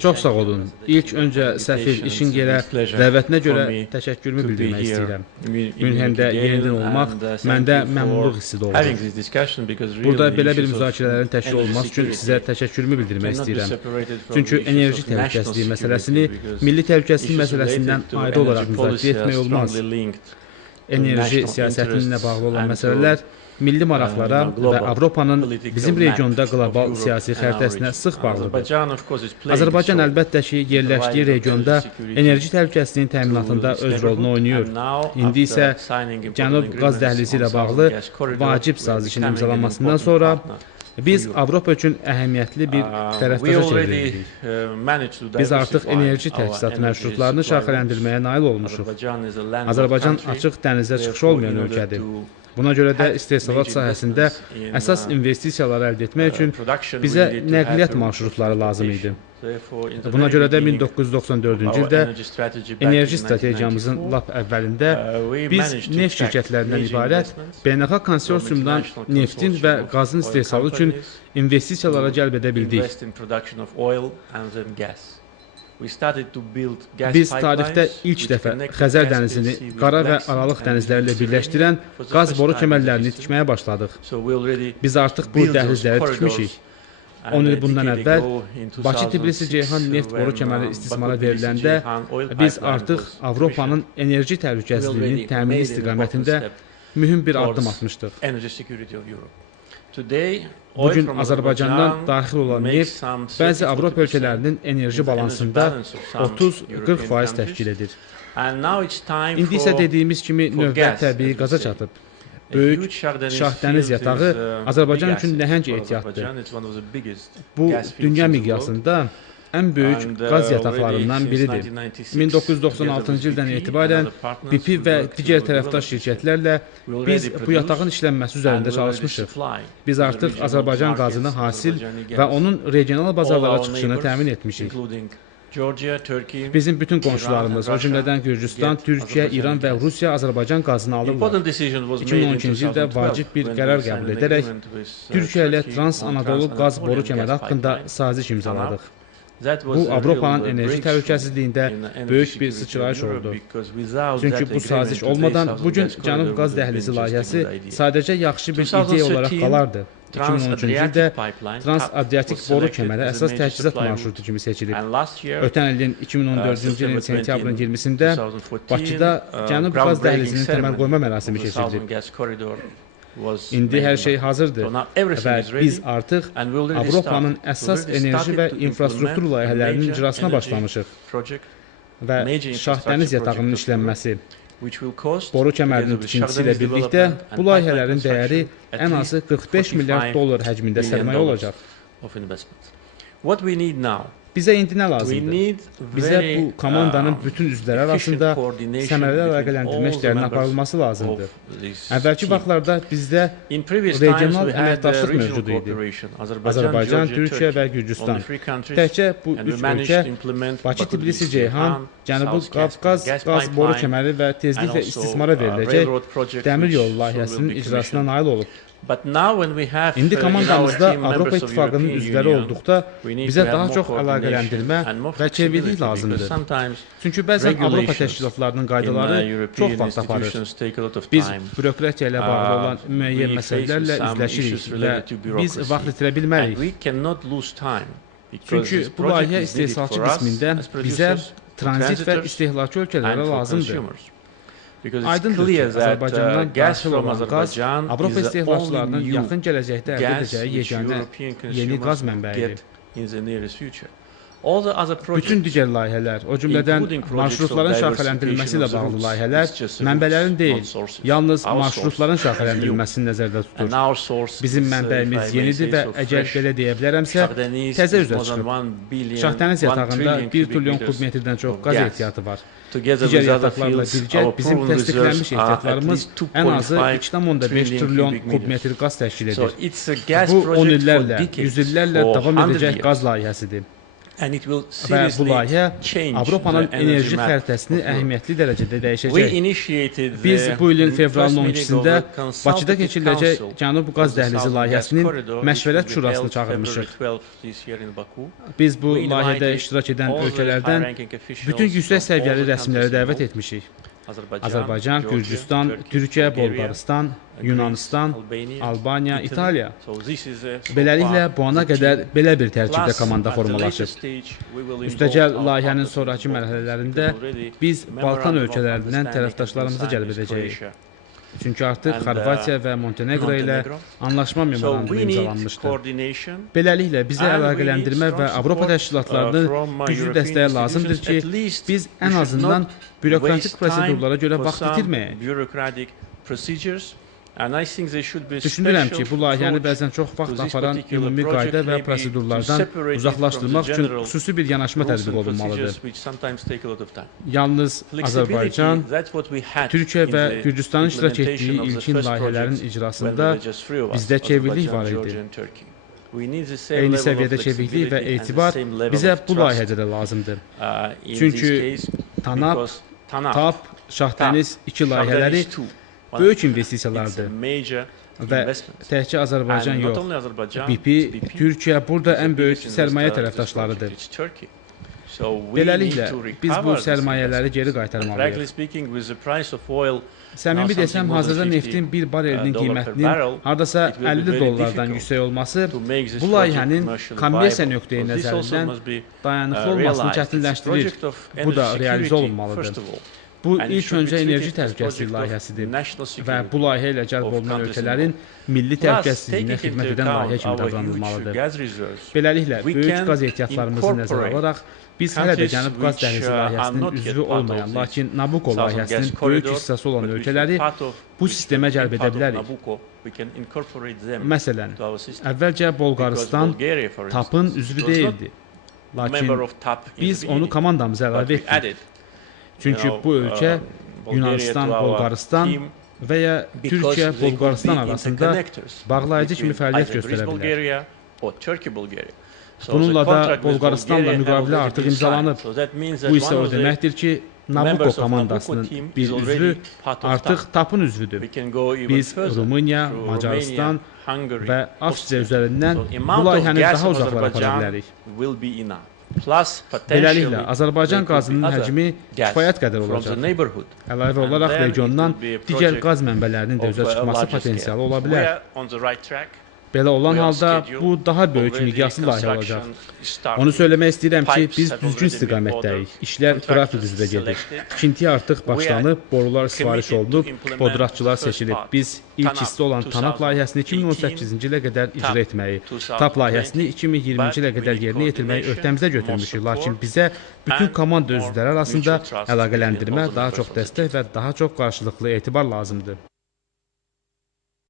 Çox sağ olun. İlk öncə səfir İşingerə dəvətinə görə təşəkkürümü bildirmək istəyirəm. Münhendə yenidən olmaq məndə məmnunluq hissi doğurur. Burada belə bir müzakirələrin təşkil olması üçün sizə təşəkkürümü bildirmək istəyirəm. Çünki enerji təhlükəsizliyi məsələsini milli təhlükəsizlik məsələsindən ayrı olaraq müzakirə etmək olmaz. Enerji siyasətinlə bağlı olan məsələlər milli maraqlara və Avropanın bizim regionda qlobal siyasi xəritəsinə sıx bağlıdır. Azərbaycan əlbəttə ki, yerləşdiyi regionda enerji təhlükəsizliyinin təminatında öz rolunu oynayır. İndi isə Cənub qaz dəhlizi ilə bağlı vacib sazişin imzalanmasından sonra biz Avropa üçün əhəmiyyətli bir tərəfdaşa çevrildik. Biz artıq enerji təchizatı mərşrutlarını şaxələndirməyə nail olmuşuq. Azərbaycan açıq dənizə çıxış olmayan ölkədir. Buna görə də istehsalat sahəsində əsas investisiyalar əldə etmək üçün bizə nəqliyyat marşrutları lazım idi. Buna görə də 1994-cü ildə enerji strategiyamızın lap əvvəlində biz neft şirkətlərindən ibarət beynəlxalq konsorsiumdan neftin və qazın istehsalı üçün investisiyalara cəlb edə bildik. Biz tarixdə ilk dəfə Xəzər dənizini Qara və Aralıq dənizləri ilə birləşdirən qaz boru kəmərlərini tikməyə başladıq. Biz artıq bu dəhlizləri tikmişik. 10 il bundan əvvəl Bakı-Tbilisi-Ceyhan neft boru kəməri istismara veriləndə biz artıq Avropanın enerji təhlükəsizliyinin təmini istiqamətində mühüm bir addım atmışdıq. Bugün Azərbaycandan daxil olan neft bəzi Avropa ölkələrinin enerji balansında 30-40% təşkil edir. İndi isə dediyimiz kimi növbət təbii qaza çatıb. Böyük Şah dəniz yatağı Azərbaycan üçün nəhəng ehtiyatdır. Bu, dünya miqyasında ən böyük qaz yataqlarından biridir. 1996-cı ildən etibarən BP və digər tərəfdaş şirkətlərlə biz bu yatağın işlənməsi üzərində çalışmışıq. Biz artıq Azərbaycan qazını hasil və onun regional bazarlara çıxışını təmin etmişik. Bizim bütün qonşularımız, o cümlədən Gürcüstan, Türkiyə, İran və Rusiya Azərbaycan qazını alırlar. 2012-ci ildə vacib bir qərar qəbul edərək Türkiyə ilə Trans-Anadolu qaz boru kəməri haqqında saziş imzaladıq. Bu, Avropanın enerji təhlükəsizliyində böyük bir sıçrayış oldu. Çünki bu saziş olmadan bugün Cənub qaz dəhlizi layihəsi sadəcə yaxşı bir ideya olaraq qalardı. 2013-cü ildə Trans-Adriatik boru kəməri əsas təchizat marşrutu kimi seçilib. Ötən ilin 2014-cü ilin sentyabrın 20-sində Bakıda Cənub qaz dəhlizinin təməl qoyma mərasimi keçirilib. İndi hər şey hazırdır və biz artıq Avropanın əsas enerji və infrastruktur layihələrinin icrasına başlamışıq və Şah dəniz yatağının işlənməsi, boru kəmərinin tikintisi ilə birlikdə bu layihələrin dəyəri ən azı 45 milyard dollar həcmində sərmayə olacaq. Bizə indi nə lazımdır? Bizə bu komandanın bütün üzvləri arasında səmərəli əlaqələndirmə işlərinin aparılması lazımdır. Əvvəlki vaxtlarda bizdə regional əməkdaşlıq mövcud idi. Azərbaycan, Türkiyə və Gürcüstan. Təkcə bu üç ölkə Bakı-Tbilisi-Ceyhan, Cənubi Qafqaz qaz boru kəməri və tezliklə istismara veriləcək dəmir yolu layihəsinin icrasına nail olub. İndi komandamızda Avropa İttifaqının üzvləri olduqda bizə daha çox əlaqələndirmə və çevirlik lazımdır. Çünki bəzən Avropa təşkilatlarının qaydaları çox vaxt aparır. Biz bürokratiya ilə bağlı olan müəyyən məsələlərlə üzləşirik və biz vaxt itirə bilmərik. Çünki bu layihə istehsalçı qismində bizə tranzit və istehlakçı ölkələrə lazımdır. Aydındır ki, Azərbaycandan daxil olan qaz Avropa istehlakçılarının yaxın gələcəkdə əldə edəcəyi yeganə yeni qaz mənbəyidir. Bütün digər layihələr, o cümlədən marşrutların şaxələndirilməsi ilə bağlı layihələr mənbələrin deyil, yalnız marşrutların şaxələndirilməsini nəzərdə tutur. Bizim mənbəyimiz yenidir və əgər belə deyə bilərəmsə, təzə üzə çıxıb. Şahdəniz yatağında 1 trilyon kubmetrdən çox qaz ehtiyatı var. Digər yataqlarla birgə bizim təsdiqlənmiş ehtiyatlarımız ən azı 2,5 trilyon kubmetr qaz təşkil edir. Bu 10 illərlə, 100 illərlə davam edəcək qaz layihəsidir. və bu layihə Avropanın enerji xəritəsini əhəmiyyətli dərəcədə dəyişəcək. Biz bu ilin fevralın 12-sində Bakıda keçiriləcək Cənub Qaz Dəhlizi layihəsinin məşvərət şurasını çağırmışıq. Biz bu layihədə iştirak edən ölkələrdən bütün yüksək səviyyəli rəsmiləri dəvət etmişik. Azərbaycan, Gürcüstan, Türkiyə, Bolqarıstan, Yunanistan, Albaniya, İtaliya. Beləliklə, bu ana qədər belə bir tərkibdə komanda formalaşıb. Üstəgəl, layihənin sonraki mərhələlərində biz Balkan ölkələrindən tərəfdaşlarımızı cəlb edəcəyik. Çünki artıq Xorvatiya və Montenegro ilə anlaşma memorandumu imzalanmışdır. Beləliklə, bizə əlaqələndirmə və Avropa təşkilatlarının güclü dəstəyi lazımdır ki, biz ən azından bürokratik prosedurlara görə vaxt itirməyək. Düşünürəm ki, bu layihəni bəzən çox vaxt aparan ümumi qayda və prosedurlardan uzaqlaşdırmaq üçün xüsusi bir yanaşma tətbiq olunmalıdır. Yalnız Azərbaycan, Türkiyə və Gürcüstanın iştirak etdiyi ilkin layihələrin icrasında bizdə çeviklik var idi. Eyni səviyyədə çeviklik və etibar bizə bu layihədə də lazımdır. Çünki TANAP, TAP, Şahdəniz 2 layihələri böyük investisiyalardır və təkcə Azərbaycan yox, BP, Türkiyə burada ən böyük sərmayə tərəfdaşlarıdır. Beləliklə, biz bu sərmayələri geri qaytarmalıyıq. Səmimi desəm, hazırda neftin bir barelinin qiymətinin hardasa $50 yüksək olması bu layihənin kommersiya nöqteyi nəzərindən dayanıqlı olmasını çətinləşdirir. Bu da realizə olunmalıdır. Bu, ilk öncə enerji təhlükəsizliyi layihəsidir və bu layihə ilə cəlb olunan ölkələrin milli təhlükəsizliyinə xidmət edən layihə kimi davranılmalıdır. Beləliklə, böyük qaz ehtiyatlarımızı nəzərə alaraq, biz hələ də Cənub Qaz Dəhlizi layihəsinin üzvü olmayan, lakin Nabucco layihəsinin böyük hissəsi olan ölkələri bu sistemə cəlb edə bilərik. Məsələn, əvvəlcə Bolqarıstan TAP-ın üzvü deyildi, lakin biz onu komandamıza əlavə etdik. Çünki bu ölkə Yunanistan, Bolqarıstan və ya Türkiyə, Bolqarıstan arasında bağlayıcı kimi fəaliyyət göstərə bilər. Bununla da Bolqarıstanla müqavilə artıq imzalanıb. Bu isə o deməkdir ki, Nabucco komandasının bir üzvü artıq TAP-ın üzvüdür. Biz Rumıniya, Macarıstan və Avstriya üzərindən bu layihəni daha uzaqlara apara bilərik. Beləliklə, Azərbaycan qazının həcmi kifayət qədər olacaq. Əlavə olaraq regiondan digər qaz mənbələrinin də üzə çıxması potensialı ola bilər. Belə olan halda bu daha böyük miqyaslı layihə olacaq. Onu söyləmək istəyirəm ki, biz düzgün istiqamətdəyik. İşlər qrafik üzrə gedir. Tikinti artıq başlanıb, borular sifariş olunub, podratçılar seçilib. Biz ilk hissə olan TANAP layihəsini 2018-ci ilə qədər icra etməyi, TAP layihəsini 2020-ci ilə qədər yerinə yetirməyi öhdəmizə götürmüşük. Lakin bizə bütün komanda üzvləri arasında əlaqələndirmə, daha çox dəstək və daha çox qarşılıqlı etibar lazımdır.